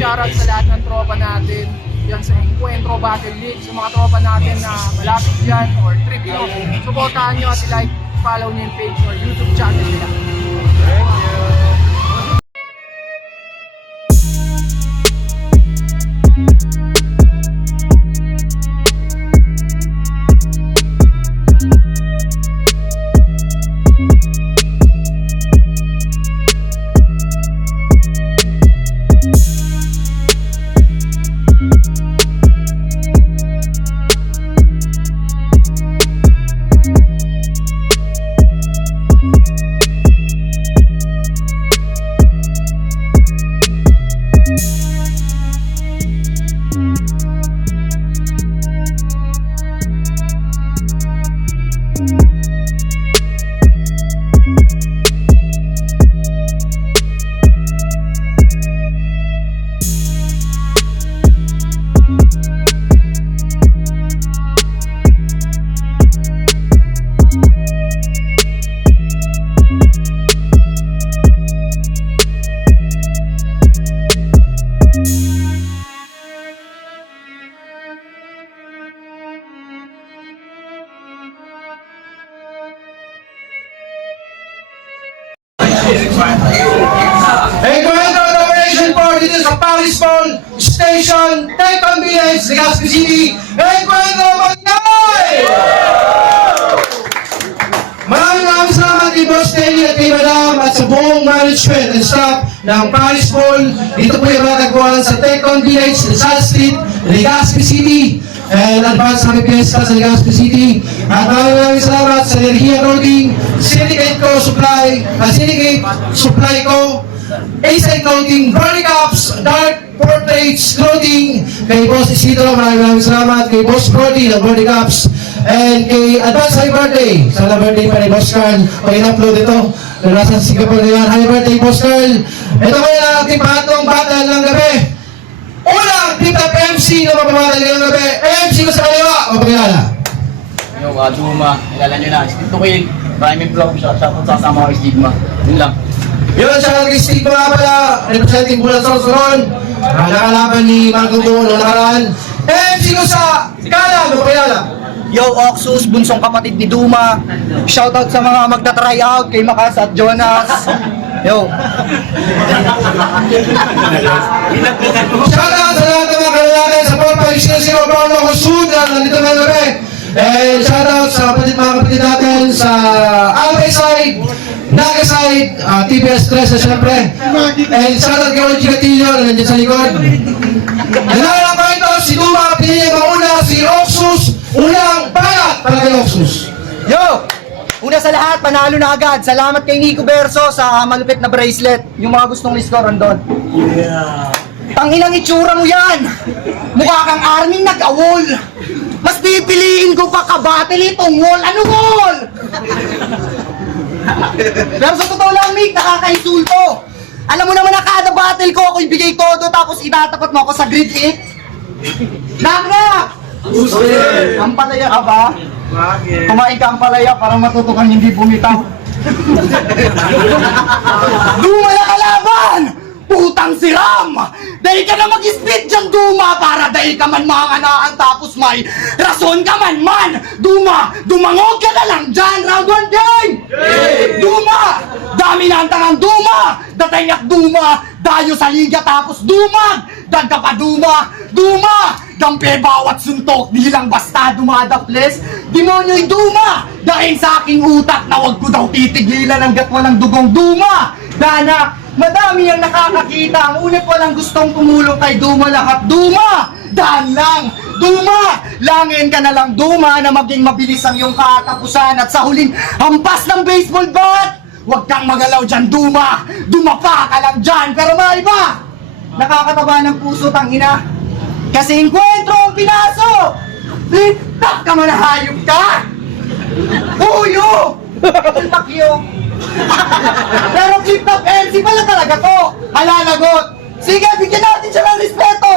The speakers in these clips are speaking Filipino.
shoutout sa lahat ng tropa natin yan sa Encuentro Battle League, sa mga tropa natin na malapit dyan or trip nyo. Supportahan nyo at like, follow nyo yung page or YouTube channel nila. Encuentro Operation 4 dito sa Paris Mall Station, Tecon Village, Legazpi City. Encuentro Magkay! Maraming salamat kay Boss Tenny at kay Madam at sa buong management and staff ng Paris Mall. Dito po yung matagpuan sa Tecon Village, Rizal Street, Legazpi City. And advance kami fiesta sa Legazpi City. At maraming salamat sa Energia Clothing, Syndicate Co. Supply, Syndicate Supply Co. A-Side Clothing, Burning Cups, Dark Portraits Clothing, kay Boss Isidro, maraming salamat, kay Boss Brody ng Burning Cups, and kay Advance Happy Birthday. Sana birthday pa ni Boss Carl. Pag-in-upload ito, nasa Singapore na yan. Happy birthday, Boss Carl. Ito kayo na ating pangatlong battle ng gabi. Unang tip-top MC na mapabattle ng gabi. MC ko sa kaliwa, mapakilala. Yung Duma, kilala nyo na. Steve Tukil, Maraming vlog siya. Shoutout sa kasama ko Stigma. Yun lang. Yun, siya kay Stigma nga pala, representing Bulan Sorsoron. Nakalaban ni Marco Buo noong nakaraan. MC ko sa Kala, mapakilala. Yo, Oxus, bunsong kapatid ni Duma. Shoutout sa mga magta-try out kay Makas at Jonas. Yo. Shoutout sa lahat ng mga kalalakan sa 4500 Brown Hosud na nandito na gabi. And shoutout sa mga kapatid natin sa Albay side, Naga side, TPS 3 na syempre. And shoutout kay Oji Gatillo na nandiyan sa likod. Nalalang ko ito, si Duma, pinili mauna, si Oxus, unang balat para kay Oxus. Yo! Una sa lahat, panalo na agad. Salamat kay Nico Verso sa malupit na bracelet. Yung mga gustong i-score andun. Yeah. Tanginang itsura mo yan! Mukha kang arming nag-awol! Mas pipiliin ko pa ka-battle itong wall. Ano wall? Pero sa totoo lang, Mick, nakaka-insulto. Alam mo naman na kada battle ko, ako ibigay todo tapos itatapat mo ako sa grid hit. Nakrak! Ang palaya ka ba? Kumain ka ang palaya para matuto kang hindi bumitaw. Duma na kalaban! Putang siram! Dahil ka na mag-split dyan, Duma, para dahil ka man makangaan tapos may rason ka man! Duma! Dumangog ka na lang dyan! Round 1 game! Duma! Dami na ang tangang Duma! Datanyak Duma! Dayo sa liga tapos Dumag! Dagka pa Duma! Duma! Dampi bawat suntok, di lang basta dumadaples. Demonyo'y Duma! Dahil sa aking utak na wag ko daw titigilan hanggat walang dugong Duma! Dana, madami ang nakakakita. Ngunit walang gustong tumulong kay Duma lahat. Duma! Daan lang! Duma! Langin ka na lang, Duma, na maging mabilis ang iyong katapusan. At sa huling hampas ng baseball bat, huwag kang magalaw dyan, Duma! Dumapa ka lang dyan! Pero may iba! Nakakataba ng puso, tangina. Kasi Encuentro ang pinasok! Flip-top ka man, hayop ka! Uyo! Takyo! Pero flip-top MC pala talaga to! Halalagot! Sige, bigyan natin siya ng respeto!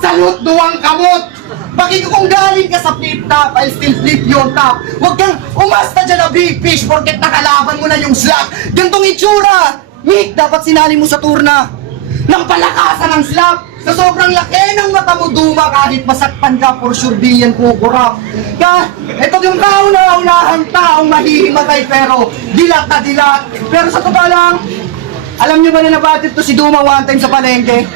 Salute duwang kamot! Bakit kung galing ka sa flip-top, I'll still flip your top! Huwag kang umasta dyan na big fish porket nakalaban mo na yung slot! Gantong itsura! Mick, dapat sinali mo sa turna! ng palakasan ng slap. Sa sobrang laki ng mata mo, Duma, kahit masakpan ka, for sure di yan kukurap. Ito yung kauna-unahang taong mahihimatay pero dilat na dilat. Pero sa totoo lang, alam niyo ba na nabatid to si Duma one time sa palengke?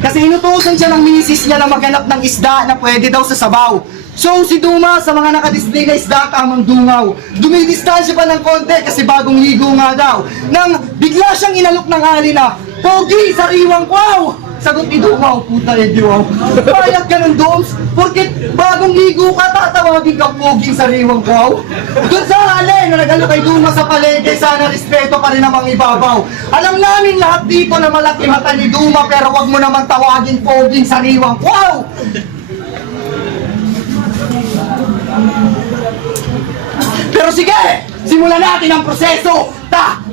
Kasi inutusan siya ng misis niya na maghanap ng isda na pwede daw sa sabaw. So si Duma sa mga nakadisplay na isda tamang dungaw. Dumidistansya pa ng konti kasi bagong ligo nga daw. Nang bigla siyang inalok ng ali na, "Pogi, sariwang kwaw!" Sagot ni Duma, "Puta edi wow." Payag ka ng Doms, porket bagong ligo ka, tatawagin ka poging sariwang kwaw. Doon sa hali na nagalo kay Duma sa palengke, sana respeto pa rin namang ibabaw. Alam namin lahat dito na malaki mata ni Duma, pero wag mo naman tawagin poging sariwang kwaw. Pero sige, simulan natin ang proseso.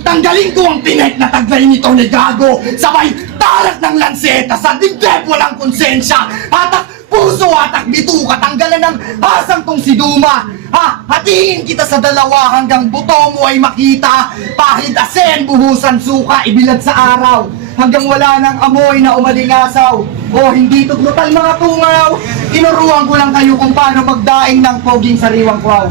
Tanggalin ko ang tinik na taglay nito ni Gago. Sabay tarak ng lanseta sa dibdib walang konsensya. Hatak puso, hatak bituka, tanggalan ng hasang tong si Duma. Hatiin kita sa dalawa hanggang buto mo ay makita. Pahid asin, buhusan suka, ibilad sa araw. Hanggang wala ng amoy na umalingasaw. O hindi to brutal mga tungaw. Inuruan ko lang kayo kung paano magdaing ng poging sariwang kwaw.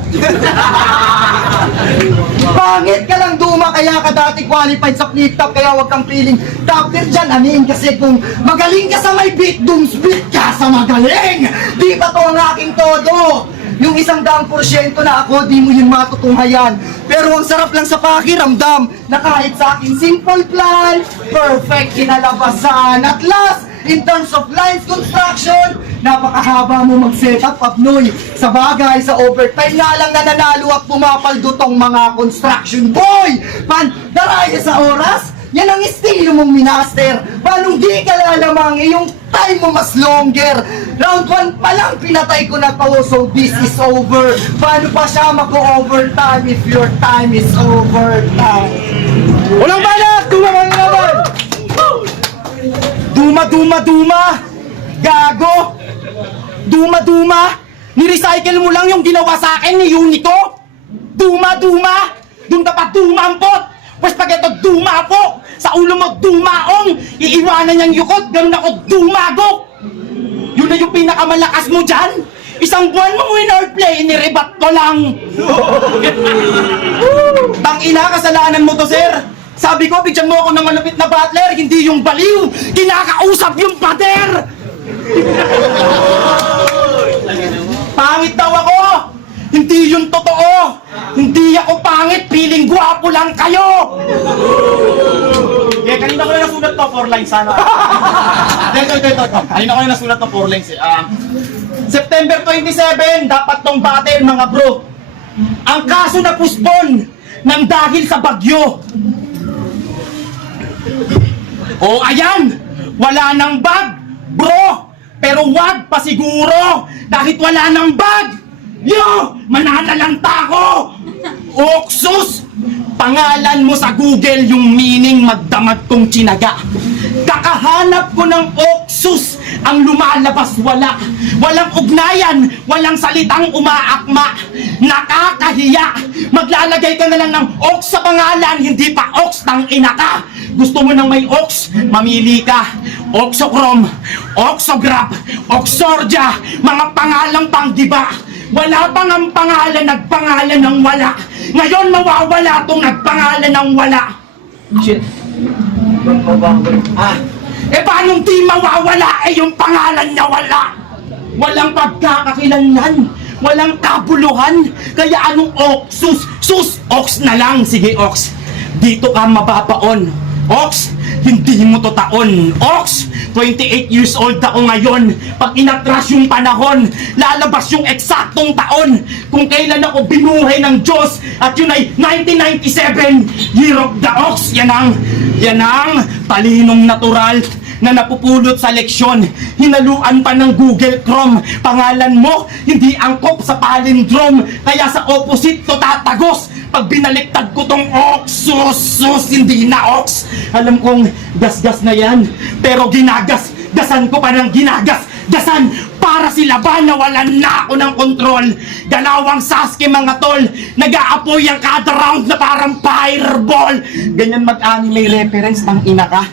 Pangit ka lang Duma, kaya ka dati qualified sa flip top, kaya wag kang feeling doctor dyan, anin. Kasi kung magaling ka sa may beat, Dums beat ka sa magaling. Di ba to ang aking todo? Yung 100% na ako, di mo yun matutunghayan. Pero ang sarap lang sa pakiramdam na kahit sa aking simple plan, perfect kinalabasan. At last, in terms of lines construction, napakahaba mo mag-setup, Abnoy. Sa bagay, sa overtime nga lang nananalo at pumapaldo tong mga construction boy. Pandaraya sa oras, yan ang estilo mong minaster. Paano di ka lalamang yung time mo mas longer? Round 1 pa lang pinatay ko na to, so this is over. Paano pa siya mag-overtime if your time is overtime? Walang balak! Duma ka naman! Duma! Gago! Duma! Nirecycle mo lang yung ginawa sa akin ni Unico? Duma! Doon ka pa dumampot! Pwes pag ito dumapo! Sa ulo mo dumaong! Iiwanan niyang yukot! Ganun ako dumagok! Yun na yung pinakamalakas mo dyan! Isang buwan mong winnerplay, inirebat ko lang! Tangina, kasalanan mo to, sir! Sabi ko, bigyan mo ako ng malupit na butler, hindi yung baliw! Kinakausap yung pader! Pangit daw ako! Hindi yung totoo! Hindi ako pangit, feeling gwapo lang kayo! Kanina ko na nasulat to, 4 lines sana. Ito. Kanina ko na nasulat to, 4 lines eh. September 27, dapat tong battle mga bro. Ang kaso na puspon ng dahil sa bagyo. O ayan, wala nang bag, bro. Pero wag pa siguro, kahit wala nang bag. Yo, mananalang tako. Oksus, pangalan mo sa Google yung meaning magdamag kong tsinaga. Kakahanap ko ng Oksus, ang lumalabas wala. Walang ugnayan, walang salitang umaakma. Nakakahiya. Maglalagay ka na lang ng Ox sa pangalan, hindi pa Ox tang ina ka. Gusto mo nang may Ox? Mamili ka. Oxochrome, Oxograph, Oxordia, mga pangalang panggiba. Wala pang ang pangalan, nagpangalan ng wala. Ngayon mawawala tong nagpangalan ng wala. Shit. Paano di mawawala yung pangalan niya wala? Walang pagkakakilanlan, walang kabuluhan. Kaya anong Oxus? Sus, Ox na lang. Sige, Ox. Dito ka mababaon. Ox, hindi mo to taon. Ox, 28 years old ako ngayon. Pag inatras yung panahon, lalabas yung eksaktong taon kung kailan ako binuhay ng Diyos. At yun ay 1997, Year of the Ox. Yan ang talinong natural na napupulot sa leksyon. Hinaluan pa ng Google Chrome. Pangalan mo, hindi angkop sa palindrome. Kaya sa opposite to tatagos. Pag binaliktad ko tong Oxus, hindi na Ox. Alam kong gas-gas na yan, pero gasan ko pa ng gasan para sila ba nawalan na ako ng kontrol. Dalawang Sasuke mga tol, nag-aapoy ang kada round na parang fireball. Ganyan mag-anime reference ng ina ka.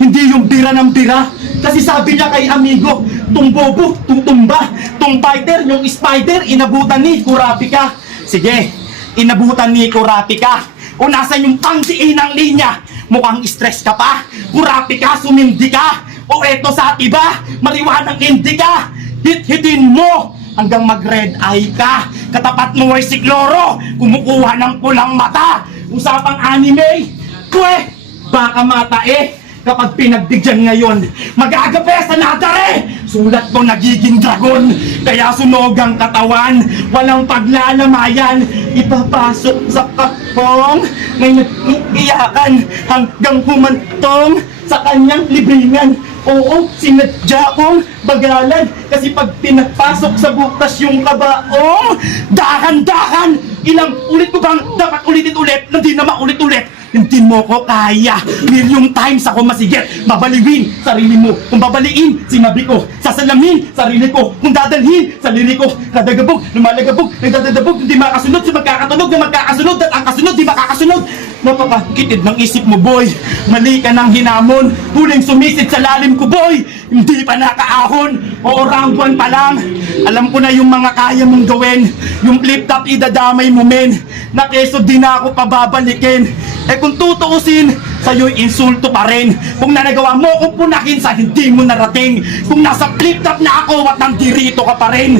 Hindi yung bira ng bira. Kasi sabi niya kay amigo, tung bobo, tung tumba, tung fighter, yung spider, inabutan ni Kurapika. Sige, inabutan ni Kurapika. O nasan yung pangdiin ng linya? Mukhang stress ka pa. Kurapika, sumindi ka. O eto sa tiba, mariwanang hindi ka. Hit-hitin mo hanggang mag-red eye ka. Katapat mo ay si Cloro, kumukuha ng pulang mata. Usapang anime, kwe, baka matae. Kapag pinagbigyan ngayon, magagape sa nadare. Sulat ko nagiging dragon, kaya sunog ang katawan. Walang paglalamayan, ipapasok sa kapong. May nag-iiyakan hanggang humantong sa kanyang libingan. Oo, sinadya kong bagalan. Kasi pag pinapasok sa butas yung kabaong, dahan-dahan. Ilang ulit ko bang dapat ulitin ulit na di na maulit-ulit? Hindi mo ko kaya. Milyong times ako masigit. Babaliwin sarili mo. Kung babaliin, sinabi ko. Sasalamin sarili ko. Kung dadalhin sarili ko. Kadagabog, lumalagabog, nagdadadabog. Hindi makakasunod, si magkakatunog na magkakasunod. At ang kasunod, di makakasunod. Napakakitid ng isip mo, boy. Mali ka ng hinamon. Huling sumisid sa lalim ko, boy. Hindi pa nakaahon. O round 1 pa lang. Alam ko na yung mga kaya mong gawin. Yung flip-top idadamay mo, men. Na keso di na ako pababalikin. Eh kung tutuusin, sa'yo'y insulto pa rin. Kung nanagawa mo kung punakin sa hindi mo narating. Kung nasa flip-top na ako at nandirito ka pa rin.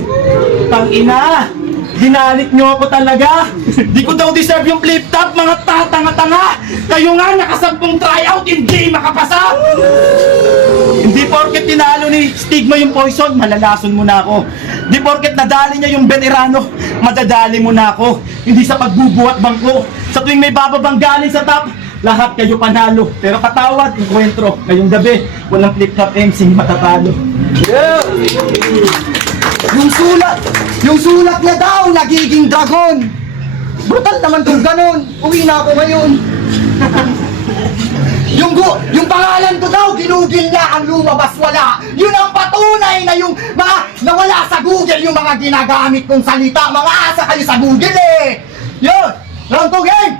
Tangina, ginalit nyo ako talaga. Di ko daw deserve yung flip-top, mga tatanga-tanga. Kayo nga nakasampung tryout, hindi makapasa. Hindi porket tinalo ni Stigma yung poison, malalason mo na ako. Di porket nadali niya yung veterano, madadali mo na ako. Hindi sa pagbubuhat bangko. Sa tuwing may bababang galing sa top, lahat kayo panalo. Pero patawad, enkwentro, ngayong gabi, walang flip-top MC matatalo. Yung sulat niya daw, nagiging dragon. Brutal naman kung ganun. Uwi na ako ngayon. yung pangalan ko daw, ginugil niya ang lumabas wala. Yun ang patunay na yung mga nawala sa Google, yung mga ginagamit kong salita. Mga asa kayo sa Google eh. Yun, round 2 game.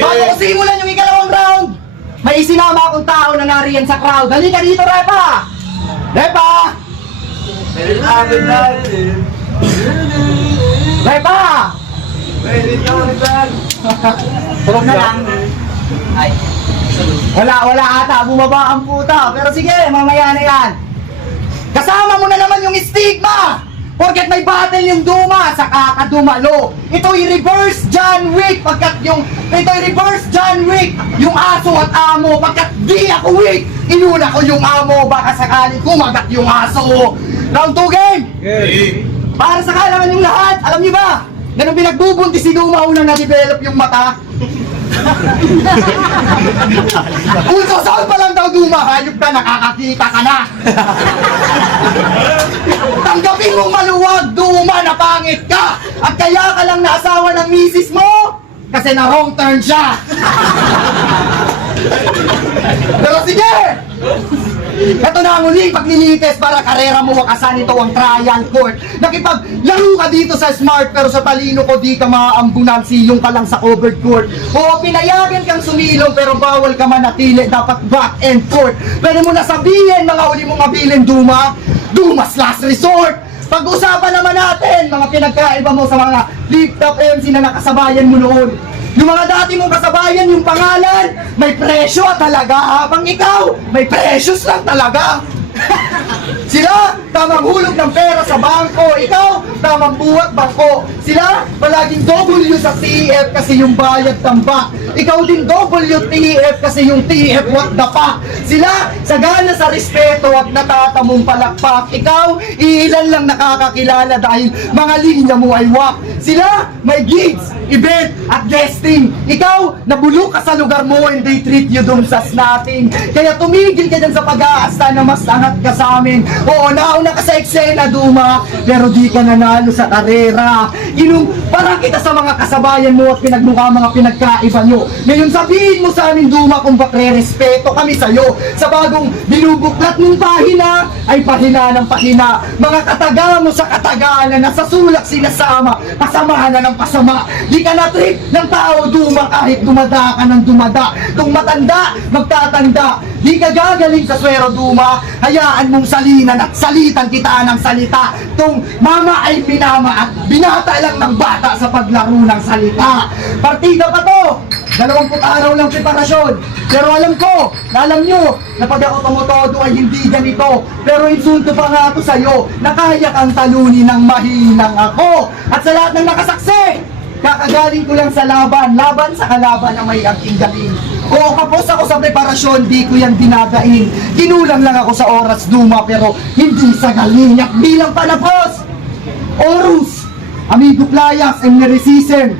Bago ko simulan yung ikalawang round, may isinama akong tao na nariyan sa crowd. Dali ka dito, Repa. Repa! Repa! Tulog na lang. Ay. Wala ata, bumaba ang puta. Pero sige, mamaya na yan. Kasama mo na naman yung Stigma. Porket may battle yung Duma sa kakadumalo. Ito'y reverse John Wick. Ito'y reverse John Wick. Yung aso at amo. Pagkat di ako weak, inuna ko yung amo. Baka sakali kumagat yung aso. Round 2 game. Para sa kaalaman yung lahat, alam niyo ba? Ganun pinagbubuntis si Duma unang na-develop yung mata. Ultrasound pa lang daw, Duma, hayop ka, nakakakita ka na. Tanggapin mong maluwag, Duma, na pangit ka. At kaya ka lang naasawa ng misis mo kasi na wrong turn siya. Pero sige, ito na ang huling paglilites para karera mo wakasan. Ito ang trial court. Nakipaglaro ka dito sa smart pero sa talino ko di ka maaambunan. Siyong ka lang sa covered court. Oo, pinayagan kang sumilong pero bawal ka manatili. Dapat back and forth. Pwede mo na sabihin mga huli mong abilin, Duma. Duma's last resort. Pag-usapan naman natin mga pinagkaiba mo sa mga flip-top MC na nakasabayan mo noon. Yung mga dati mong kasabayan, yung pangalan, may presyo talaga. Habang ikaw, may precious lang talaga. Sila, tamang hulog ng pera sa bangko. Ikaw, tamang buhat bangko. Sila, palaging W sa TF kasi yung bayad tambak. Ikaw din WTF kasi yung TF what the fuck. Sila, sagana sa respeto at natatamong palakpak. Ikaw, iilan lang nakakakilala dahil mga linya mo ay wak. Sila, may gigs, event at guesting. Ikaw, nabulok ka sa lugar mo and they treat you dun sa snapping. Kaya tumigil ka dyan sa pag-aasta na mas angat ka sa amin. Oo, nauna ka sa eksena, Duma, pero di ka nanalo sa karera. Parang kita sa mga kasabayan mo at pinagmukha mga pinagkaiba nyo. Ngayon sabihin mo sa amin, Duma, kung bakre-respeto kami sa'yo sa bagong binubuklat mong pahina ay pahina ng pahina. Mga kataga mo sa katagalan na sa sulak sinasama, pasamahan na ng pasama. Di ka na trip ng tao, Duma, kahit dumada ka ng dumada. Tung matanda, magtatanda. Di ka gagaling sa swero, Duma. Hayaan mong salinan at salitan kita ng salita. Tung mama ay minama at binata lang ng bata sa paglaro ng salita. Partida pa to! 20 araw lang preparasyon. Pero alam ko, alam nyo, na pag ako tumutodo ay hindi ganito. Pero insulto pa nga ako sa'yo, na kaya kang talunin ng mahinang ako. At sa lahat ng nakasaksi, kakagaling ko lang sa laban sa kalaban na may aking galing. Oo, kapos ako sa preparasyon, di ko yan dinadain. Kinulang lang ako sa oras, Duma, pero hindi sa galing. At bilang panapos, Orus, Amigo Playas, and Nerecism,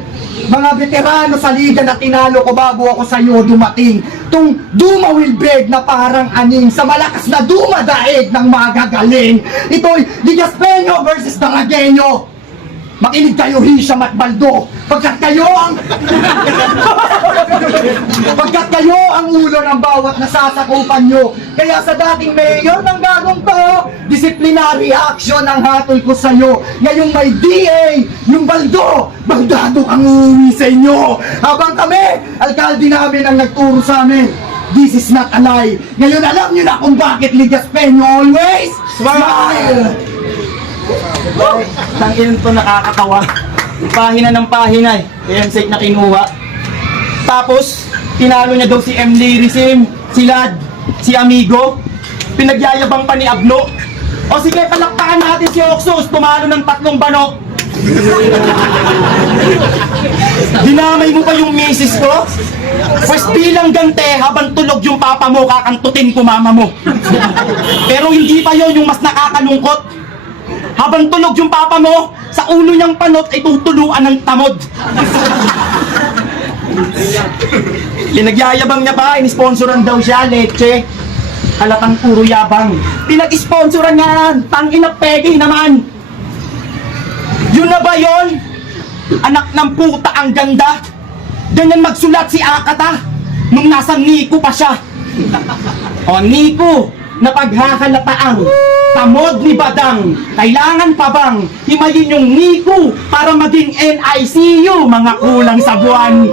mga veterano sa liga na tinalo ko bago ako sa iyo dumating. Tung Duma will beg na parang aning sa malakas na Duma daig ng magagaling. Ito'y Ligaspeño versus Daragueño. Makinig kayo, Hisham at Baldo, pagkat kayo ang ulo ng bawat nasasakupan nyo. Kaya sa dating mayor ng gagong to, disciplinary action ang hatol ko sa'yo. Ngayong may DA, yung Baldo, baldado ang uuwi sa inyo. Habang kami, alkalde namin ang nagturo sa amin. This is not a lie. Ngayon alam nyo na kung bakit Ligaspeño always smile. Tangin to, nakakatawa. Pahina ng pahina eh. Kaya yung site na kinuha. Tapos, tinalo niya daw si M. Lyrisim, si Lad, si Amigo. Pinagyayabang pa ni Abno. O sige, palakpakan natin si Oxus. Tumalo ng 3 banok. Dinamay mo pa yung misis ko? Pues bilang gante, habang tulog yung papa mo, kakantutin ko mama mo. Pero hindi pa yon yung mas nakakalungkot. Habang tulog yung papa mo, sa ulo niyang panot ay tutuluan ng tamod. Pinagyayabang niya pa, in-sponsoran daw siya, leche. Halatang puro yabang. Pinag-sponsoran nga yan, tangina pegi naman. Yun na ba yun? Anak ng puta ang ganda. Ganyan magsulat si Akata nung nasa Nico pa siya. O Nico, na paghahalataang tamod ni Badang, kailangan pa bang himayin yung Nico para maging NICU? Mga kulang sa buwan.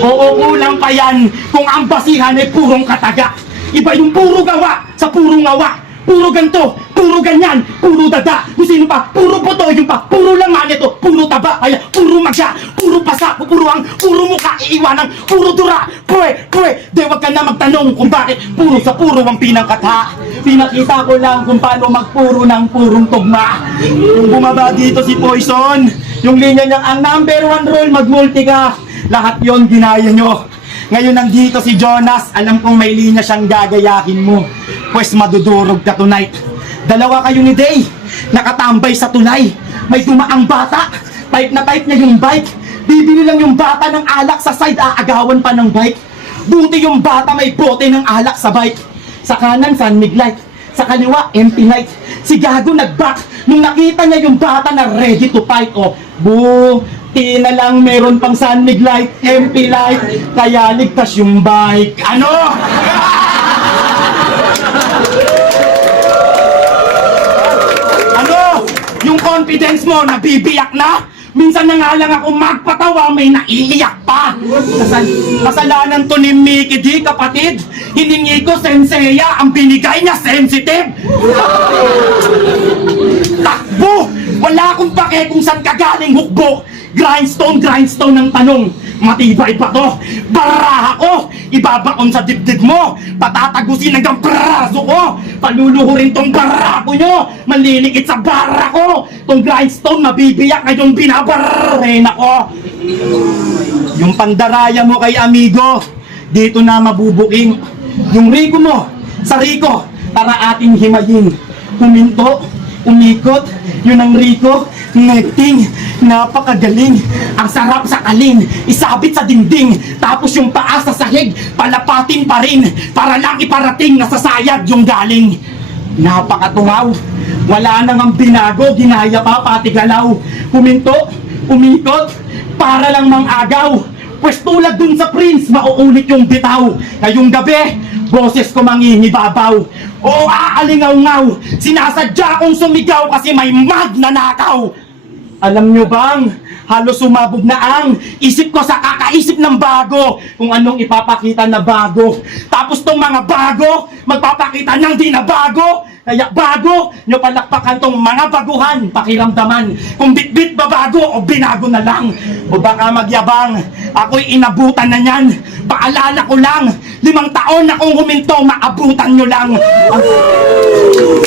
Oo, kulang pa yan kung ang basihan ay purong kataga. Iba yung puro gawa sa puro ngawa. Puro ganto, puro ganyan, puro dada. Kung sino pa, puro boto, yung pa, puro laman ito, puro taba, kaya puro magsya, puro pasa, puro mukha, iiwanan, puro dura. Pwe, de wag ka na magtanong kung bakit puro sa puro ang pinangkatha. Pinakita ko lang kung paano magpuro ng purong tugma. Yung bumaba dito si Poison, yung linya niyang ang number 1 rule, magmulti ka. Lahat yon ginaya nyo. Ngayon nandito si Jonas, alam kong may linya siyang gagayahin mo. Pues madudurog ka tonight. Dalawa kayo ni Day, nakatambay sa tulay. May dumaang bata, type na type niya yung bike. Bibili lang yung bata ng alak sa side, aagawan pa ng bike. Buti yung bata may bote ng alak sa bike. Sa kanan, San Miglite. Sa kaliwa, empty night. Si Gago nag-back nung nakita niya yung bata na ready to fight. Oh, buti na lang meron pang San Miglite, empty light. Kaya ligtas yung bike. Ano? Ano? Yung confidence mo, nabibiyak na? Minsan na nga lang ako magpatawa, may naiiyak pa. Kasalanan to ni Mickey D, kapatid. Hiningi ko senseya, ang binigay niya sensitive. Takbo! Wala akong pake kung saan ka galing hukbo. Grindstone ng tanong. Matibay pa to. Baraha ko. Ibabaon sa dibdib mo. Patatagusin hanggang braso ko. Paluluhurin tong barako nyo. Malilikit sa bara ko. Tong grindstone mabibiyak ngayong binabarren ako. Yung pandaraya mo kay Amigo, dito na mabubuking. Yung Rico mo, sa Rico, para ating himayin. Huminto, umikot, yun ang Rico, netting, napakagaling. Ang sarap sa kalin, isabit sa dingding, tapos yung paa sa sahig, palapatin pa rin, para lang iparating na sasayad yung galing. Napakatungaw, wala nang ang binago, ginaya pa pati galaw. Huminto, Umikot para lang mang-agaw. Pwes tulad dun sa Prince, mauulit yung bitaw. Ngayong gabi, boses ko mangingibabaw. Oo, aalingaw-ngaw. Sinasadya kong sumigaw kasi may magnanakaw. Alam nyo bang, halos sumabog na ang isip ko sa kakaisip ng bago kung anong ipapakita na bago. Tapos tong mga bago, magpapakita ng di na bago. Kaya bago, nyo palakpakan tong mga baguhan, pakiramdaman kung bitbit ba bago o binago na lang. O baka magyabang, ako'y inabutan na niyan. Paalala ko lang, 5 taon na kung huminto, maabutan nyo lang.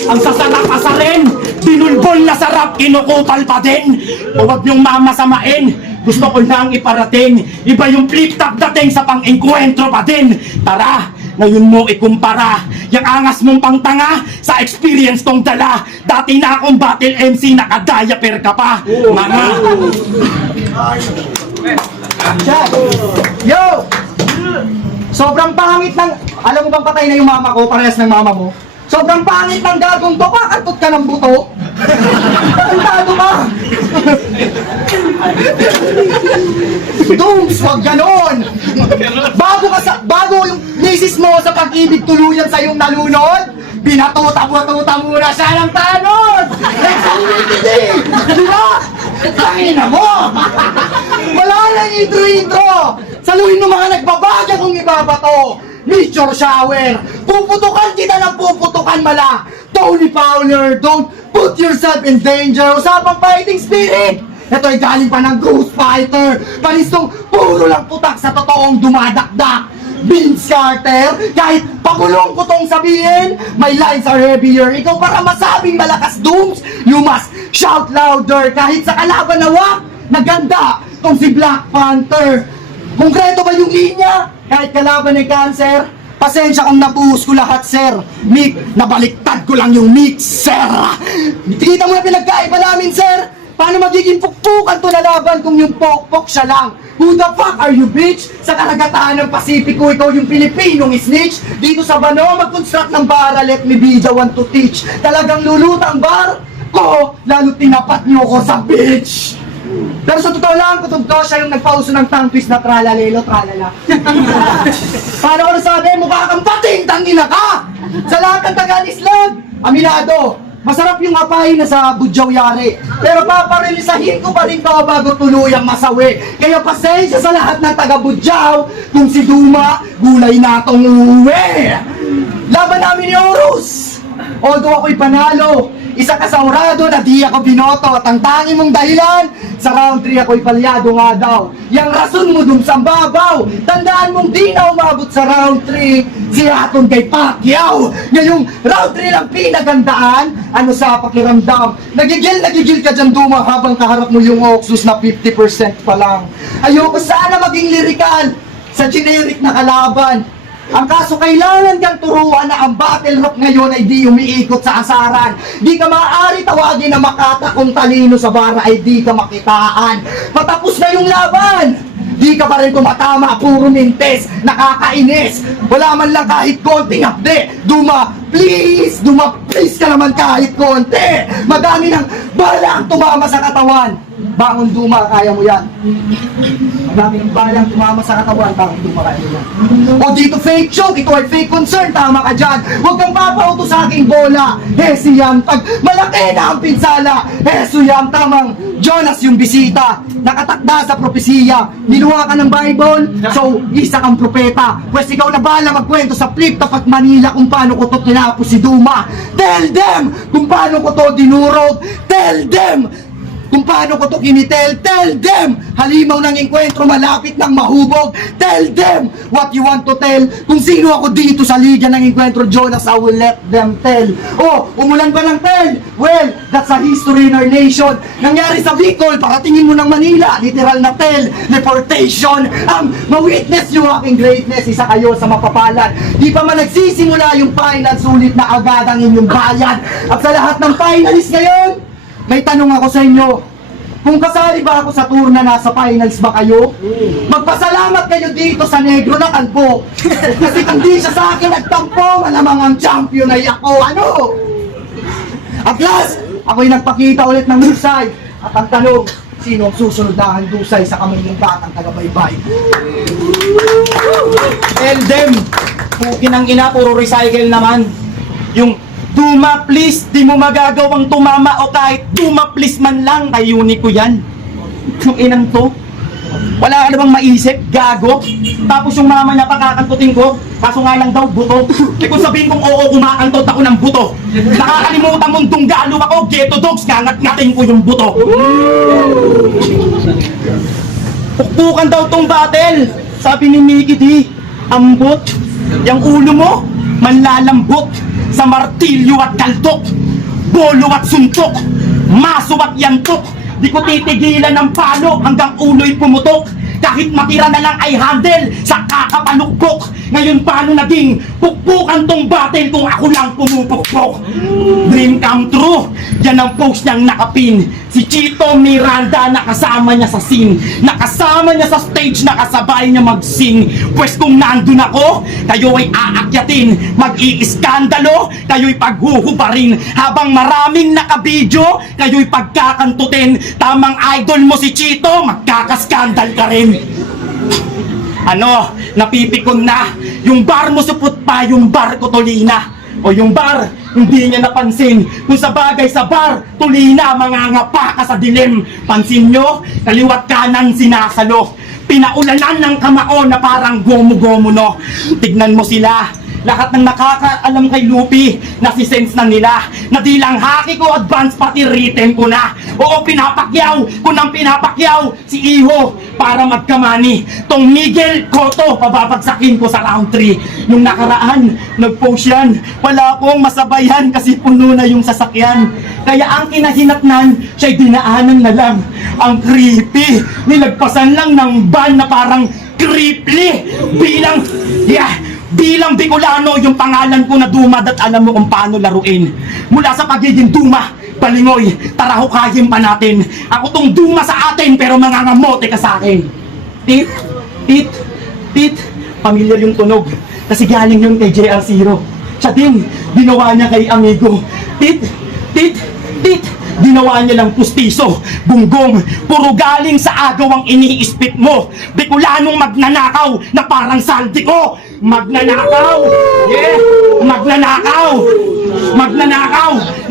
Ang sasarap asarin, binulbol na sarap, inukupal pa din. O wag nyong mamasamain, gusto ko lang iparating. Iba yung flip-top dating sa pang-enkwentro pa din. Tara, ngayon mo ikumpara yung angas mong pangtanga sa experience kong dala. Dati na akong battle MC, nakadiaper ka pa. Mga Chad! Yo! Sobrang pangit ng... Alam mo bang patay na yung mama ko, parehas ng mama mo? Sobrang pangit ng gagong to, kakantot ka ng buto. Kantado ka! Dooms, wag ganon! Bago yung misis mo sa pag-ibig tuluyan sa iyong nalunod, binatuta-bututa muna siya ng tanod! Di ba? Tangina mo! Wala lang intro-intro! Saluhin mo mga nagbabaga kung ibabato! Meteor shower! Puputukan kita ng puputukan mala! Tony Fowler, don't put yourself in danger! Usapang fighting spirit! Ito ay galing pa ng Ghost Fighter! Panistong puro lang putak sa totoong dumadakdak! Vince Carter, kahit pagulong ko tong sabihin, my lines are heavier. Ikaw para masabing malakas dooms, you must shout louder. Kahit sa kalaban na wak, naganda tong si Black Panther. Konkreto ba yung linya? Kahit kalaban ay cancer, pasensya kung nabuhos ko lahat, sir. Mick, nabaliktad ko lang yung mixer. Kita mo na pinagkaiba namin, sir. Paano magiging pukpukan to na laban kung yung pokpok siya lang? Who the fuck are you, bitch? Sa karagatan ng Pasipiko, ikaw yung Pilipinong snitch. Dito sa Bano, mag-construct ng bara, let me be the one to teach. Talagang lulutang bar ko, lalo tinapat niyo ko sa bitch. Pero sa totoo lang, kutob ko, siya yung nagpauso ng tongue twist na tralalelo, tralala. Paano ko nasabi, mukha kang pating, tangina ka! Sa lahat ng taga-Islam, aminado, masarap yung apay na sa Budyaw yari. Pero paparilisahin ko pa rin to bago tuluyang masawi. Kaya pasensya sa lahat ng taga-Budyaw kung si Duma, gulay na tong uwi. Laban namin ni Horus. Although ako'y panalo, isa ka sa urado na di ako binoto. At ang tangi mong dahilan, sa round 3 ako'y palyado nga daw. Yang rason mo dun sa babaw, tandaan mong di na umabot sa round 3 si Haton kay Pacquiao. Ngayong round 3 lang pinagandaan, ano sa pakiramdam. Nagigil ka dyan Duma habang kaharap mo yung Oxus na 50% pa lang. Ayoko sana maging lirikal sa generic na kalaban. Ang kaso kailangan kang turuan na ang battle rap ngayon ay di umiikot sa asaran. Di ka maaari tawagin na makata kung talino sa bara ay di ka makitaan. Patapos na yung laban! Di ka pa rin tumatama, puro mintes, nakakainis. Wala man lang kahit konting update. Duma, please ka naman kahit konti. Madami ng balang tumama sa katawan. Bangon Duma, kaya mo yan. Madami ng balang tumama sa katawan, bangon Duma, kaya mo yan. O dito fake joke, ito ay fake concern, tama ka dyan. Huwag kang papauto sa aking bola. Hesi yan, pag malaki na ang pinsala. Heso yan, tamang Jonas yung bisita. Nakatakda sa propesiya. Niluha ka ng Bible, so isa kang propeta. Pwes ikaw na bala magkwento sa flip-top at Manila kung paano ko to tinapos si Duma. Tell them kung paano ko to dinurog. Tell them kung paano ko to kinitel. Tell them halimaw ng enkwentro malapit ng mahubog. Tell them what you want to tell. Kung sino ako dito sa liga ng enkwentro Jonas, I will let them tell. Oh, umulan ba ng tell? Well, that's a history in our nation. Nangyari sa Bicol, paratingin mo ng Manila, literal na tell, deportation. Ma-witness yung aking greatness, isa kayo sa mapapalad. Di pa man nagsisimula yung final, sulit na agad ang inyong bayan. At sa lahat ng finalist ngayon, may tanong ako sa inyo. Kung kasali ba ako sa tour na nasa finals ba kayo? Magpasalamat kayo dito sa negro na kalbo. Kasi kung di siya sa akin nagtampo, malamang ang champion ay ako. Ano? At last, ako'y nagpakita ulit ng husay. At ang tanong, Sino ang susunod na handusay sa kamay ng batang tagabaybay? Tell them, pukin ang ina, puro recycle naman. Yung Duma please, di mo magagawang tumama o kahit Duma please man lang, kay Unico yan. Yung inang to, wala ka namang maisip, gago. Tapos yung mama niya pakakantutin ko, kaso nga lang daw, buto. Eh kung sabihin kong oo, kumakantot ako ng buto. Nakakalimutan mong dunggalo ako, ghetto dogs, ngangat-ngating ko yung buto. Pukpukan daw tong battle, sabi ni Mickey D. Ambot, yung ulo mo, manlalambot sa martilyo at kaltok, bolo at suntok, maso at yantok. Di ko titigilan ng palo hanggang ulo'y pumutok. Kahit matira na lang ay handle sa kakapalukpok. Ngayon paano naging pukpukan tong battle kung ako lang pumupukpok? Dream come true, yan ang post niyang nakapin. Si Chito Miranda nakasama niya sa scene, nakasama niya sa stage, nakasabay niya mag-sing. Pwes kung nandun ako, kayo ay aakyatin, mag-iiskandalo, kayo'y paghuhubarin. Habang maraming nakabidyo, kayo'y pagkakantutin. Tamang idol mo si Chito, magkakaskandal ka rin. Ano, napipikon na. Yung bar mo supot pa, yung bar ko tulina. O yung bar, hindi niya napansin. Kung sa bagay sa bar, tulina, mangangapa ka sa dilim. Pansin nyo, kaliwat kanan sinasalo. Pinaulanan ng kamao na parang gomo-gomo no. Tignan mo sila, lahat ng nakakaalam kay Lupi, nasisense na nila na di lang haki ko advance pati written ko na. Oo, pinapakyaw ko nang pinapakyaw si Iho para magkamani. Tong Miguel Cotto, pababagsakin ko sa round 3. Nung nakaraan, nag-post yan, wala akong masabayan kasi puno na yung sasakyan. Kaya ang kinahinatnan, siya'y dinaanan na lang. Ang creepy, nilagpasan lang ng van na parang creeply. Bilang Bicolano, yung pangalan ko na Duma, at alam mo kung paano laruin. Mula sa pagiging Duma, Balingoy, tara hukayin pa natin. Ako tong Duma sa atin, pero mangangamote ka sa akin. Tit, tit, tit, pamilyar yung tunog. Kasi galing yung kay JR0. Siya din, ginawa niya kay amigo. Tit, tit, tit, ginawa niya lang pustiso, bunggong, puro galing sa agaw ang iniispit mo. Bicolanong magnanakaw na parang saldi ko. Magnanakaw! Yeah! Magnanakaw!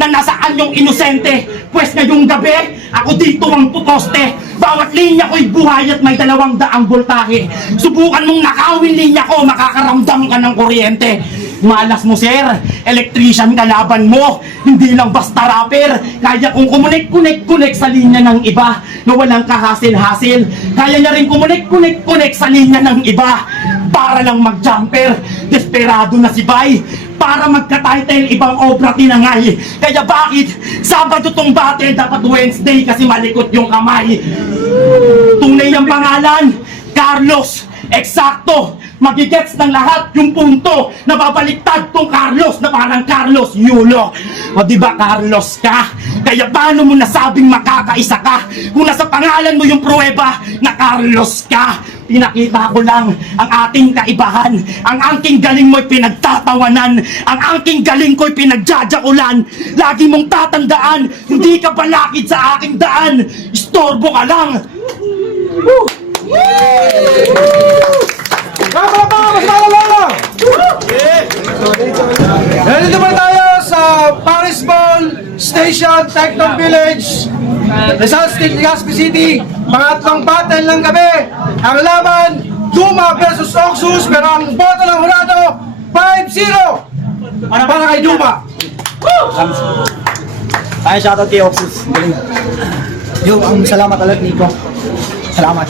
Na nasaan yung inosente? Pwes ngayong gabi, ako dito ang puposte. Bawat linya ko'y buhay at may 200 voltahe. Subukan mong nakawin linya ko, makakaramdam ka ng kuryente. Malas mo sir, electrician kalaban mo. Hindi lang basta rapper. Kaya kong kumunik sa linya ng iba na walang kahasil-hasil. Kaya niya rin kumunik sa linya ng iba para lang mag-jumper. Desperado na si Bay para magka-title, ibang obra tinangay. Kaya bakit Sabado tong battle, dapat Wednesday kasi malikot yung kamay. Tunay ang pangalan, Carlos. Eksakto, magigets ng lahat yung punto na babaliktad tong Carlos na parang Carlos Yulo. O diba Carlos ka? Kaya paano mo nasabing makakaisa ka kung nasa pangalan mo yung pruweba na Carlos ka? Pinakita ko lang ang ating kaibahan. Ang angking galing mo'y pinagtatawanan. Ang angking galing ko'y pinagjajakulan. Lagi mong tatandaan, hindi ka balakid sa aking daan. Istorbo ka lang. Nandito pa tayo sa Paris Mall Station, Tecton Village, Rizal State, Legazpi City. Pangatlong battle ng gabi. Ang laban, Duma versus Oxus, pero ang boto ng hurado, 5-0 para kay Duma. Ay, shoutout kay Oxus. Galing. Salamat ulit, Nico. Salamat.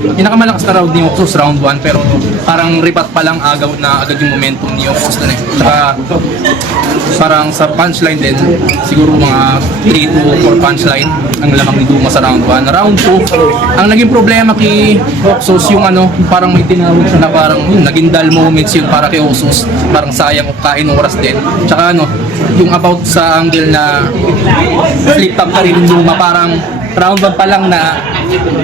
Pinakamalakas na round ni Oxus, round 1, pero parang ripat pa lang agaw na agad yung momentum ni Oxus na eh. Tsaka parang sa punchline din, siguro mga 3 to 4 punchline ang lamang ni Duma sa round 1. Round 2, ang naging problema kay Oxus yung parang may tinawag siya na parang naging dull moments yun para kay Oxus. Parang sayang kain ng oras din. Tsaka yung about sa angle na flip top ka rin yung Duma, parang round 1 pa lang na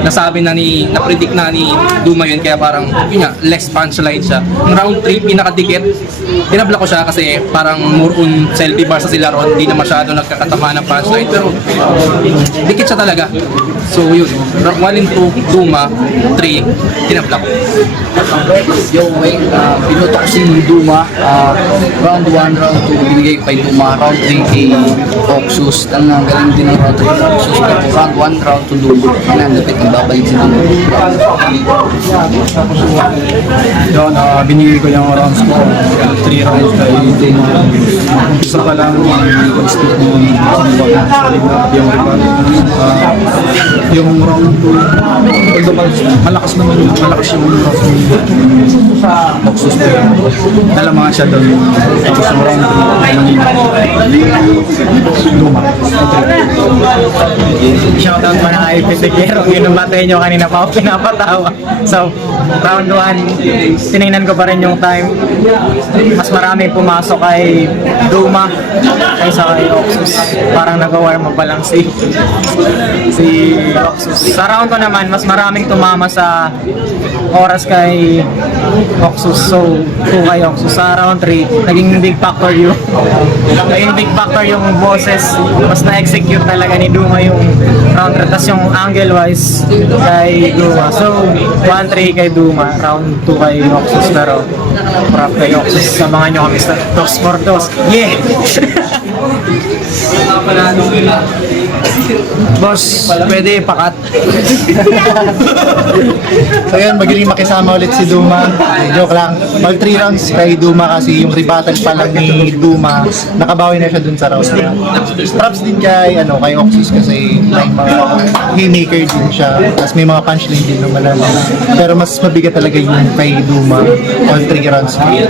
nasabi na na-predict na ni Duma yun, kaya parang yun nga, less punchline siya. Yung round 3 pinakadikit, tinabla ko siya kasi parang more on selfie bar sa sila ron, hindi na masyado nagkakatama ng punchline, pero dikit siya talaga. So yun, 1 and 2 Duma, 3 tinabla ko. Yo, wait, pinuto ko si Duma. Round 1, round 2, binigay ko kay Duma. Round 3 kay Oxus. Ang galing din ng round 3 kay Oxus. Pero round 1, round 2 Duma. Pinanapit, nagbabalik si Duma. Yun, binigay ko yung rounds ko. 3 rounds kay Duma. Isa pa lang, split mo yung rival. Yung round 2, malakas naman, malakas yung round 2. Oxus ko yun. Nalamangan siya doon. Tapos yung round 3, Duma. Shoutout pa na kay Pitikero. Yun ang batay nyo kanina pa ako pinapatawa. So, round 1, tinignan ko pa rin yung time. Mas marami pumasok kay Duma kaysa kay Oxus. Parang nag-warm up pa lang si Oxus. Sa round 2 naman, mas maraming tumama sa oras kay Oxus. So, 2 kay Oxus. Sa round 3, naging big factor yung boses. Mas na-execute talaga ni Duma yung round 3. Tapos yung angle-wise kay Duma. So, 1-3 kay Duma. Round 2 kay Oxus. Pero, prop kay Oxus. Samahan nyo kami sa Dos for Dos. Yeah! Boss, pwede pakat. So yun, magaling makisama ulit si Duma. Joke lang. Mag 3 rounds kay Duma kasi yung rebuttal pa lang ni Duma, nakabawi na siya dun sa round. Props din kay Oxus kasi may mga haymaker din siya. Tapos may mga punchline din naman. Pero mas mabigat talaga yung kay Duma on 3 rounds kay